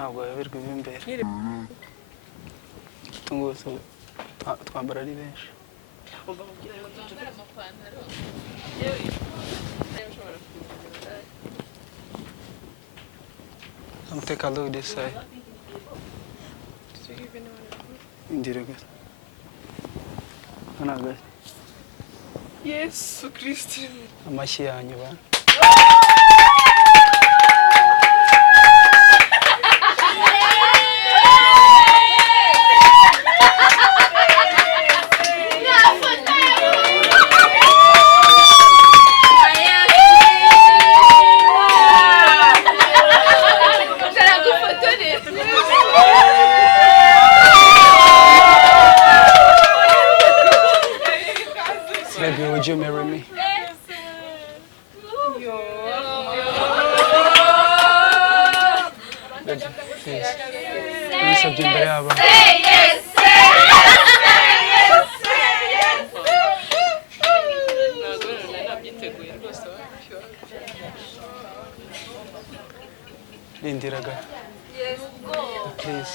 ntabwo yaberwa imbere tunguso twambara ari benshi I'm take a look this side. Did you give anyone a food? Indeed, good. Not good. Yes, so Christian. Amashyi yanyu ba. Baby, would you marry me? Baby, please. Please, I'm doing better. Say yes, Indiraga. yes, go. Please.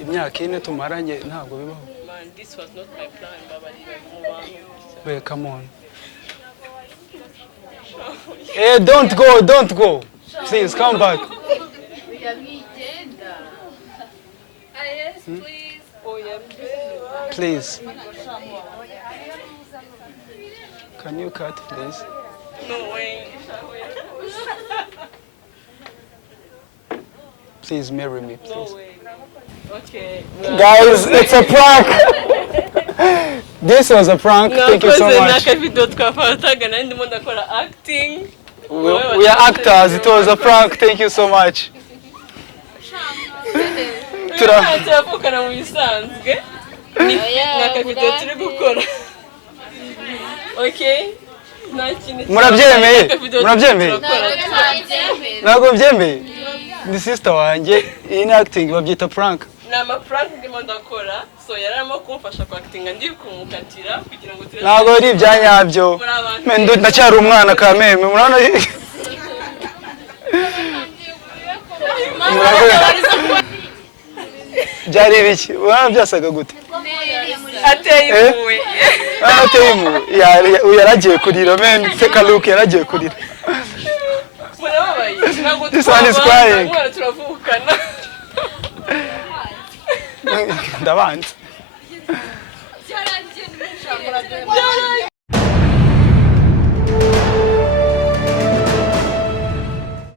Imyaka ine tumaranye ntabwo bibaho. Man, this was not my plan, Baba. Wait, come on. Hey, don't go, don't go. Please, come back. Yes, please. Oh, yeah. Please. Can you cut, please? No way. Please marry me, No please. way. Okay. Guys, it's a prank. This was a prank. Thank you so much. Acting. We are actors. It was a prank. Thank you so much. Turapfukana mu bisanzwe. Nakavideo turi gukora. Okay? Murabyemeye? Murabyemeye? Ntabwo byemeye. Ni sister wanjye. Iyi ni acting babyita prank. Nama prank ndimo ndakora. So yararimo kumfasha ku acting ndi kumukatira kugira ngo turebe. Ntabwo ari ibyanyabyo. Mendo ndacyari umwana ka meme. Murabona byari ibiki? Urabona byasaga gute? Ateye impuhwe. Ateye impuhwe. Yaragiye kurira men. Take a look, yaragiye kurira. This one is crying. Turavukana. Ndabanza.